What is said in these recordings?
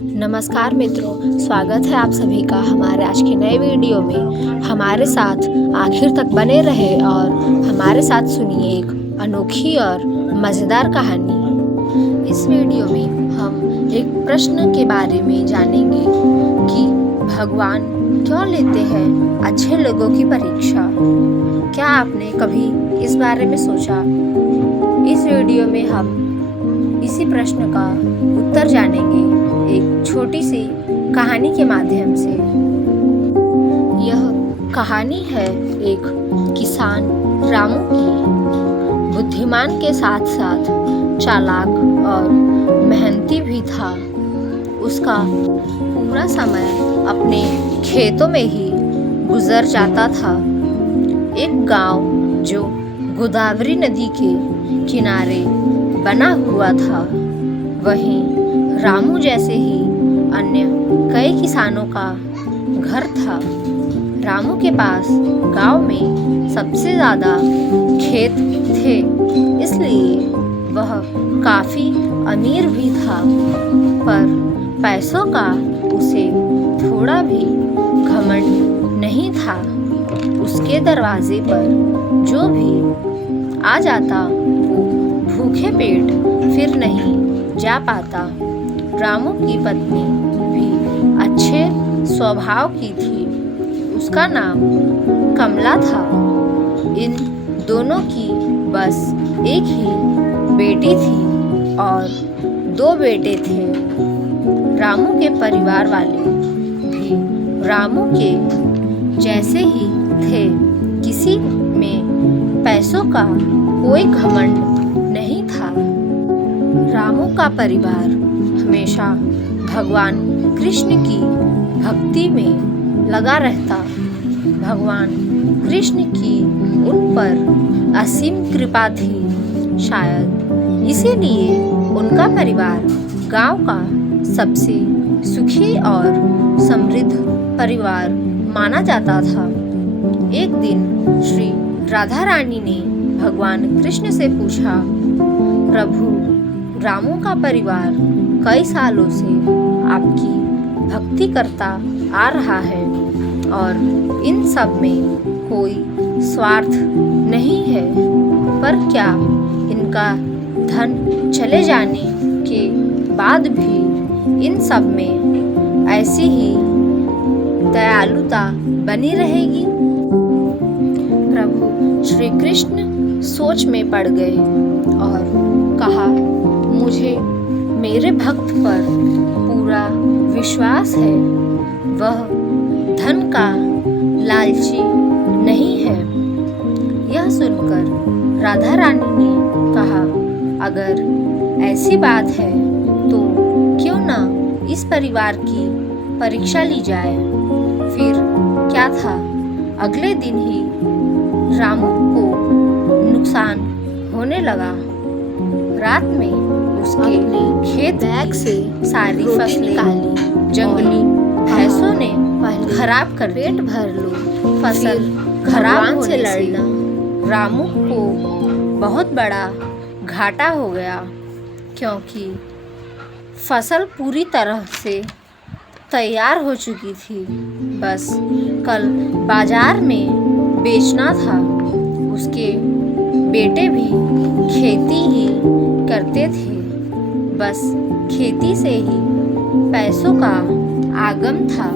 नमस्कार मित्रों, स्वागत है आप सभी का हमारे आज के नए वीडियो में। हमारे साथ आखिर तक बने रहे और हमारे साथ सुनिए एक अनोखी और मज़ेदार कहानी। इस वीडियो में हम एक प्रश्न के बारे में जानेंगे कि भगवान क्यों लेते हैं अच्छे लोगों की परीक्षा। क्या आपने कभी इस बारे में सोचा? इस वीडियो में हम इसी प्रश्न का उत्तर जानेंगे एक छोटी सी कहानी के माध्यम से। यह कहानी है एक किसान रामू की। बुद्धिमान के साथ साथ चालाक और मेहनती भी था। उसका पूरा समय अपने खेतों में ही गुजर जाता था। एक गांव जो गोदावरी नदी के किनारे बना हुआ था, वहीं रामू जैसे ही अन्य कई किसानों का घर था। रामू के पास गांव में सबसे ज़्यादा खेत थे, इसलिए वह काफ़ी अमीर भी था। पर पैसों का उसे थोड़ा भी घमंड नहीं था। उसके दरवाजे पर जो भी आ जाता वो भूखे पेट फिर नहीं जा पाता। रामू की पत्नी भी अच्छे स्वभाव की थी। उसका नाम कमला था। इन दोनों की बस एक ही बेटी थी और 2 बेटे थे। रामू के परिवार वाले भी रामू के जैसे ही थे। किसी में पैसों का कोई घमंड नहीं था। रामू का परिवार हमेशा भगवान कृष्ण की भक्ति में लगा रहता। भगवान कृष्ण की उन पर असीम कृपा थी। शायद इसीलिए उनका परिवार गांव का सबसे सुखी और समृद्ध परिवार माना जाता था। एक दिन श्री राधा रानी ने भगवान कृष्ण से पूछा, प्रभु, रामू का परिवार कई सालों से आपकी भक्ति करता आ रहा है और इन सब में कोई स्वार्थ नहीं है, पर क्या इनका धन चले जाने के बाद भी इन सब में ऐसी ही दयालुता बनी रहेगी? प्रभु श्री कृष्ण सोच में पड़ गए और कहा, मुझे मेरे भक्त पर पूरा विश्वास है। वह धन का लालची नहीं है। यह सुनकर राधा रानी ने कहा, अगर ऐसी बात है तो क्यों ना इस परिवार की परीक्षा ली जाए। फिर क्या था, अगले दिन ही रामू को नुकसान होने लगा। रात में उसके खेत बैग से सारी फसलें निकाली। जंगली भैंसों ने खराब कर पेट भर लो। फसल खराब से लड़ना रामू को बहुत बड़ा घाटा हो गया, क्योंकि फसल पूरी तरह से तैयार हो चुकी थी। बस कल बाजार में बेचना था। उसके बेटे भी खेती ही करते थे। बस खेती से ही पैसों का आगम था।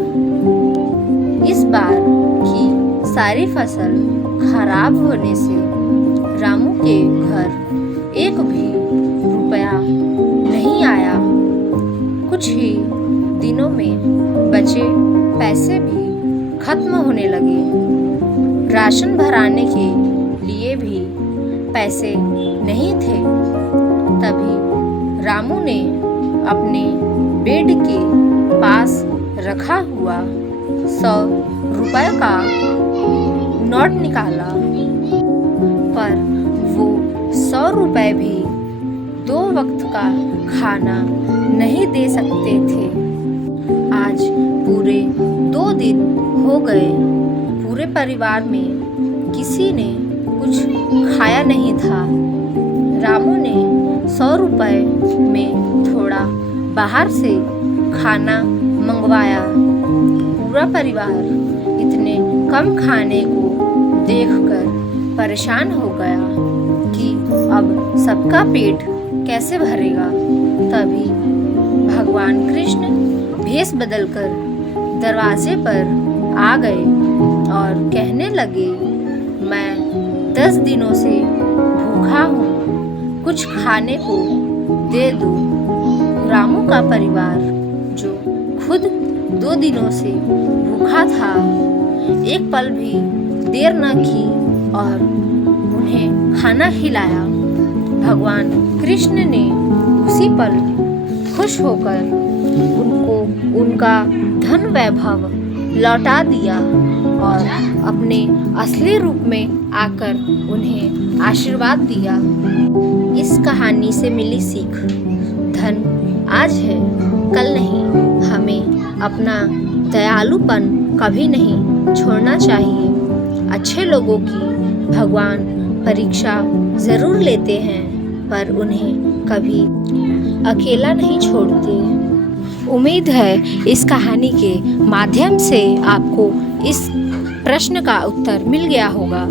इस बार की सारी फसल खराब होने से रामू के घर एक भी रुपया नहीं आया। कुछ ही दिनों में बचे पैसे भी खत्म होने लगे। राशन भराने के लिए भी पैसे नहीं थे। तभी रामू ने अपने बेड के पास रखा हुआ 100 रुपए का नोट निकाला, पर वो 100 रुपए भी 2 वक्त का खाना नहीं दे सकते थे। आज पूरे 2 दिन हो गए। पूरे परिवार में किसी ने कुछ खाया नहीं था। रामू ने 100 रुपए में थोड़ा बाहर से खाना मंगवाया। पूरा परिवार इतने कम खाने को देखकर परेशान हो गया कि अब सबका पेट कैसे भरेगा। तभी भगवान कृष्ण भेष बदलकर दरवाजे पर आ गए और कहने लगे, मैं 10 दिनों से भूखा हूँ, कुछ खाने को दे दो। रामू का परिवार जो खुद 2 दिनों से भूखा था, एक पल भी देर न की और उन्हें खाना खिलाया। भगवान कृष्ण ने उसी पल खुश होकर उनको उनका धन वैभव लौटा दिया और अपने असली रूप में आकर उन्हें आशीर्वाद दिया। इस कहानी से मिली सीख, धन आज है कल नहीं। हमें अपना दयालुपन कभी नहीं छोड़ना चाहिए। अच्छे लोगों की भगवान परीक्षा ज़रूर लेते हैं, पर उन्हें कभी अकेला नहीं छोड़ते। उम्मीद है इस कहानी के माध्यम से आपको इस प्रश्न का उत्तर मिल गया होगा।